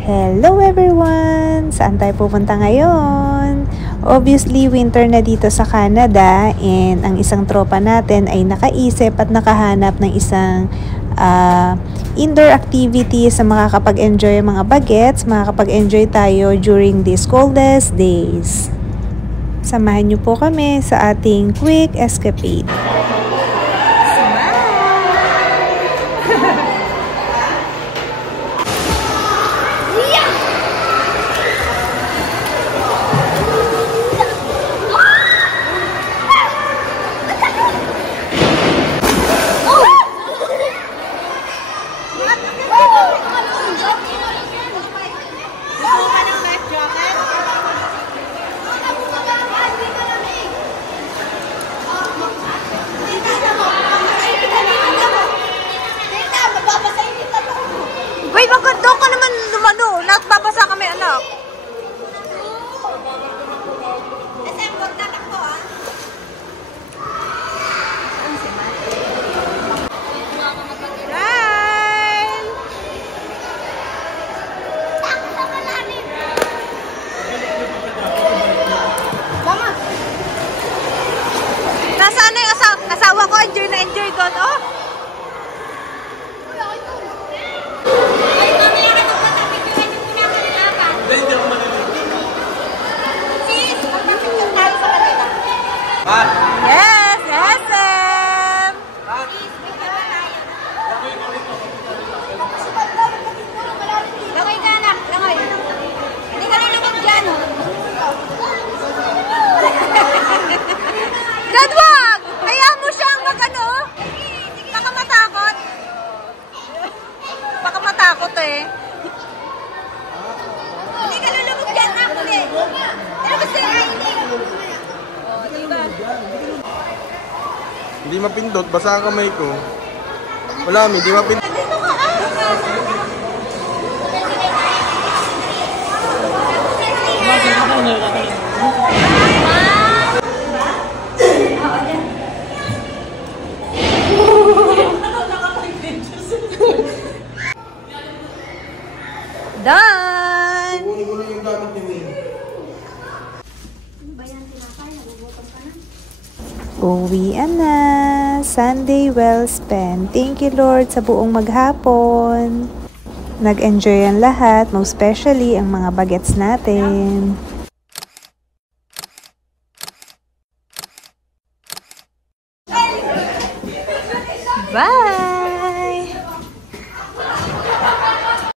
Hello everyone! Saan tayo pupunta ngayon? Obviously, winter na dito sa Canada and ang isang tropa natin ay nakaisip at nakahanap ng isang indoor activity sa makakapag-enjoy mga bagets, makakapag-enjoy tayo during these coldest days. Samahan niyo po kami sa ating quick escapade. Wait, maganda ka naman lumano. Nagbabasa kami, anak. Assemble na ako, ah. Ryan! Nasaan na yung asawa ko? Enjoy na enjoy doon, oh. Yes, yes, Sam! Lakay ka, anak. Lakay. Hindi ka rin naman dyan. Dad, wag! Hayaan mo siyang mag-ano. Baka matakot. Baka matakot eh. Hindi ka lulubog dyan, ako eh. Pero kasi ay, hindi mapindot, basa ang kamay ko. Wala, hindi mapindot. Done! Uwian na. Sunday well spent. Thank you Lord sa buong maghapon. Nag-enjoy ang lahat, most especially ang mga bagets natin.